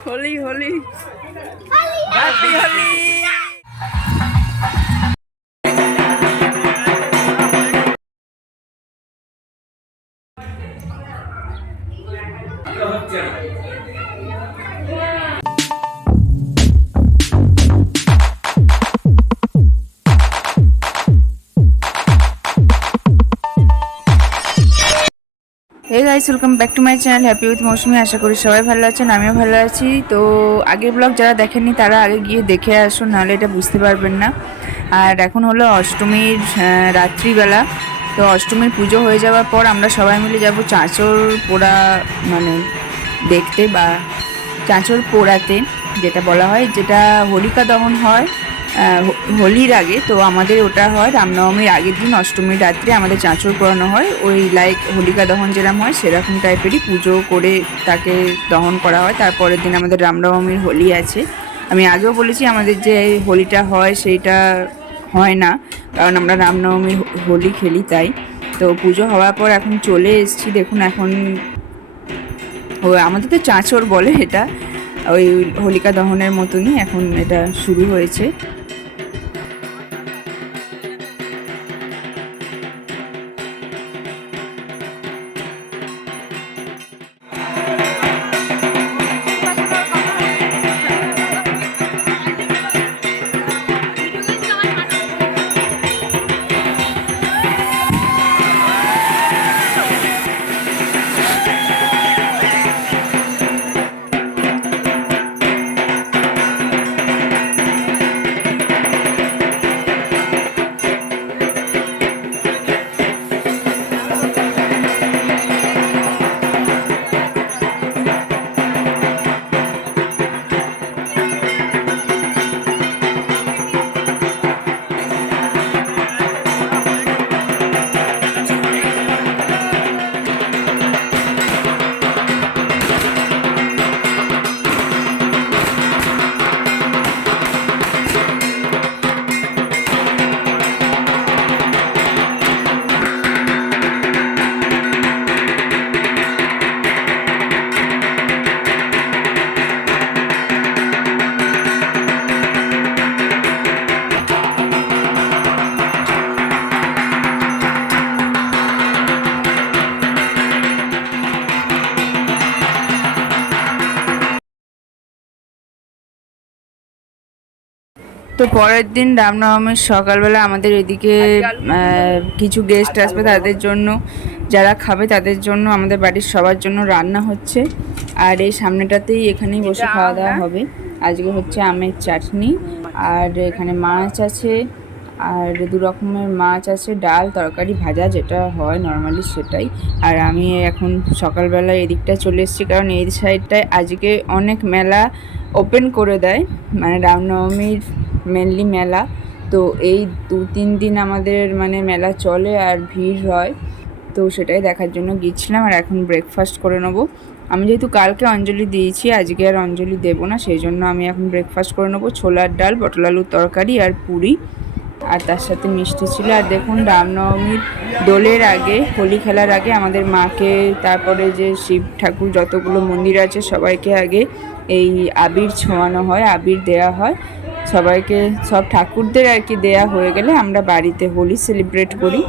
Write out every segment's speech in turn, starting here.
Holi Holi happy Holi hey guys welcome back to my channel happy with Moushumi আশা করি সবাই ভালো আছেন, আমিও ভালো আছি। তো আগের ব্লগ যারা দেখেননি, তারা আগে গিয়ে দেখে আসুন, নাহলে এটা বুঝতে পারবেন না। আর এখন হলো অষ্টমীর রাত্রিবেলা। তো অষ্টমীর পুজো হয়ে যাওয়ার পর আমরা সবাই মিলে যাব চাঁচর পোড়া মানে দেখতে বা চাঁচর পোড়াতে, যেটা বলা হয়, যেটা হোলিকা দহন হয়। হোলির আগে, তো আমাদের ওটা হয় রামনবমীর আগের দিন, অষ্টমীর রাত্রে আমাদের চাঁচর পোড়ানো হয়। ওই লাইক হোলিকা দহন যেরকম হয়, সেরকম টাইপেরই পুজো করে তাকে দহন করা হয়। তারপরের দিন আমাদের রামনবমীর হোলি আছে। আমি আগেও বলেছি, আমাদের যে হোলিটা হয়, সেইটা হয় না। কারণ আমরা রামনবমীর হো- হোলি খেলি তাই। তো পুজো হওয়ার পর এখন চলে এসেছি। দেখুন এখন ও, আমাদের তো চাঁচর বলে এটা। ওই হোলিকা দহনের মতনই এখন এটা শুরু হয়েছে। তো পরের দিন রামনবমীর সকালবেলা আমাদের এদিকে কিছু গেস্ট আসবে তাদের জন্য। যারা খাবে তাদের জন্য আমাদের বাড়ির সবার জন্য রান্না হচ্ছে। আর এই সামনেটাতেই এখানেই বসে খাওয়া দাওয়া হবে। আজকে হচ্ছে আমের চাটনি। আর এখানে মাছ আছে। আর দু রকমের মাছ আছে ডাল তরকারি ভাজা যেটা হয় নর্মালি সেটাই। আর আমি এখন সকালবেলা এদিকটা চলে এসেছি কারণ এই সাইডটায় আজকে অনেক মেলা ওপেন করে দেয়। মানে রামনবমীর মেনলি মেলা। তো এই দু তিন দিন আমাদের মানে মেলা চলে আর ভিড় হয়। তো সেটাই দেখার জন্য গিয়েছিলাম আর এখন ব্রেকফাস্ট করে নেব। আমি যেহেতু কালকে অঞ্জলি দিয়েছি, আজকে আর অঞ্জলি দেবো না, সেই জন্য আমি এখন ব্রেকফাস্ট করে নেব। ছোলার ডাল, পটল আলুর তরকারি আর পুরি। আর তার সাথে মিষ্টি ছিল। আর দেখুন রামনবমীর দোলের আগে, হোলি খেলার আগে আমাদের মাকে, তারপরে যে শিব ঠাকুর যতগুলো মন্দির আছে সবাইকে আগে এই আবির ছোঁয়ানো হয়, আবির দেয়া হয়। সবাইকে সব ঠাকুরদের আর কি দেয়া হয়ে গেলে আমরা বাড়িতে হোলি সেলিব্রেট করি।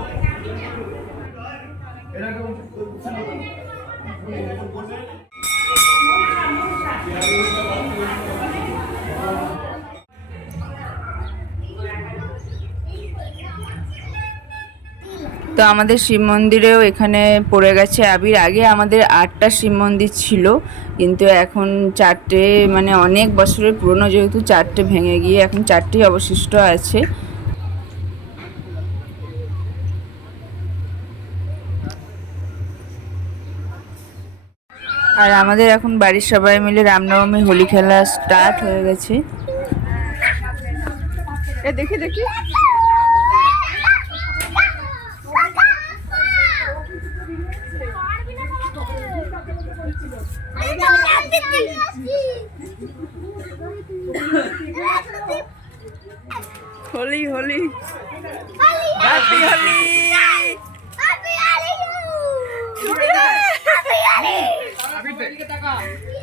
তো আমাদের শিব মন্দিরেও এখানে পড়ে গেছে আবির। আগে আমাদের আটটা শিব মন্দির ছিল, কিন্তু এখন চারটে মানে অনেক বছরের পুরনো যেহেতু চারটে ভেঙে গিয়ে এখন চারটেই অবশিষ্ট আছে। আর আমাদের এখন বাড়ির সবাই মিলে রামনবমী হোলি খেলা স্টার্ট হয়ে গেছে। দেখি দেখি। হোলি হোলি। হ্যাপি হোলি।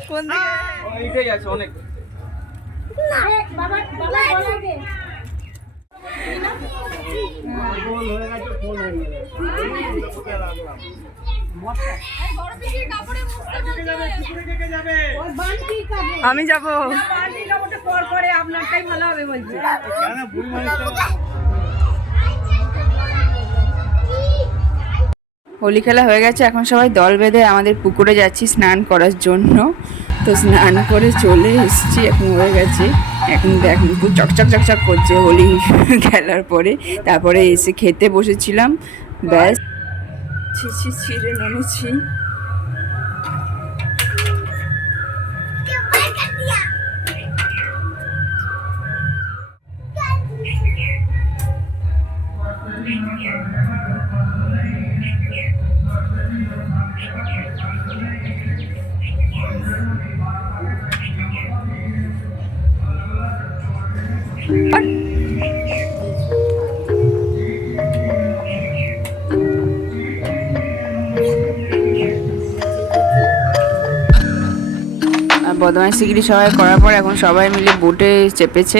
কোন দিকে? আছে অনেক। আমি যাব। হোলি খেলা হয়ে গেছে, এখন সবাই দল বেঁধে আমাদের পুকুরে যাচ্ছি স্নান করার জন্য। তো স্নান করে চলে এসেছি, এখন হয়ে গেছে। এখন দেখ পুরো চকচক চকচক করছে হোলি খেলার পরে। তারপরে এসে খেতে বসেছিলাম, ব্যাস। ছিছি ছিঁড়ে নেমেছি আর বদমাইশ সিগড়ি সবাই করার পর এখন সবাই মিলে বোটে চেপেছে।